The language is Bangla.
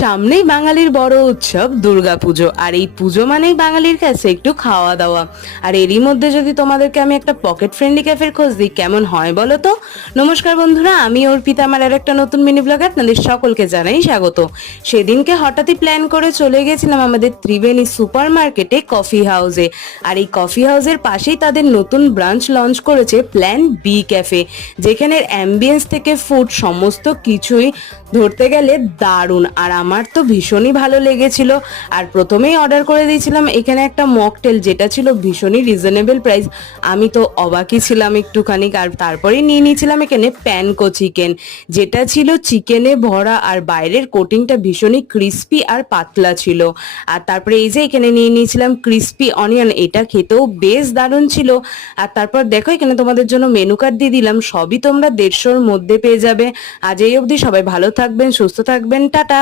সামনেই বাঙালির বড় উৎসব দুর্গাপুজো, আর এই পুজো মানেই বাঙালির কাছে একটু খাওয়া দাওয়া। আর এরই মধ্যে যদি তোমাদেরকে আমি একটা পকেট ফ্রেন্ডলি ক্যাফের খোঁজ দিই, কেমন হয় বলো তো? নমস্কার বন্ধুরা, আমি অর্পিতা, আমার আর একটা নতুন মিনি ব্লগে আপনাদের সকলকে জানাই স্বাগত। সেদিনকে হঠাৎই প্ল্যান করে চলে গেছিলাম আমাদের ত্রিবেণী সুপার মার্কেটে কফি হাউসে। আর এই কফি হাউসের পাশেই তাদের নতুন ব্রাঞ্চ লঞ্চ করেছে প্ল্যান বি ক্যাফে, যেখানের অ্যাম্বিয়েন্স থেকে ফুড সমস্ত কিছুই ধরতে গেলে দারুণ। আর আমার তো ভীষণই ভালো লেগেছিল। আর প্রথমেই অর্ডার করে দিয়েছিলাম এখানে একটা মকটেল, যেটা ছিল ভীষণই রিজনেবল প্রাইস। আমি তো অবাকই ছিলাম একটুখানি। আর তারপরেই নিয়ে নিয়েছিলাম এখানে প্যানকো চিকেন, যেটা ছিল চিকেনে ভরা, আর বাইরের কোটিংটা ভীষণই ক্রিস্পি আর পাতলা ছিল। আর তারপরে এই যে এখানে নিয়ে নিয়েছিলাম ক্রিস্পি অনিয়ন, এটা খেতেও বেশ দারুণ ছিল। আর তারপর দেখো এখানে তোমাদের জন্য মেনু কার্ড দিয়ে দিলাম, সবই তোমরা 150-র মধ্যে পেয়ে যাবে। আজ এই অবধি, সবাই ভালো থাকবেন, সুস্থ থাকবেন, টাটা।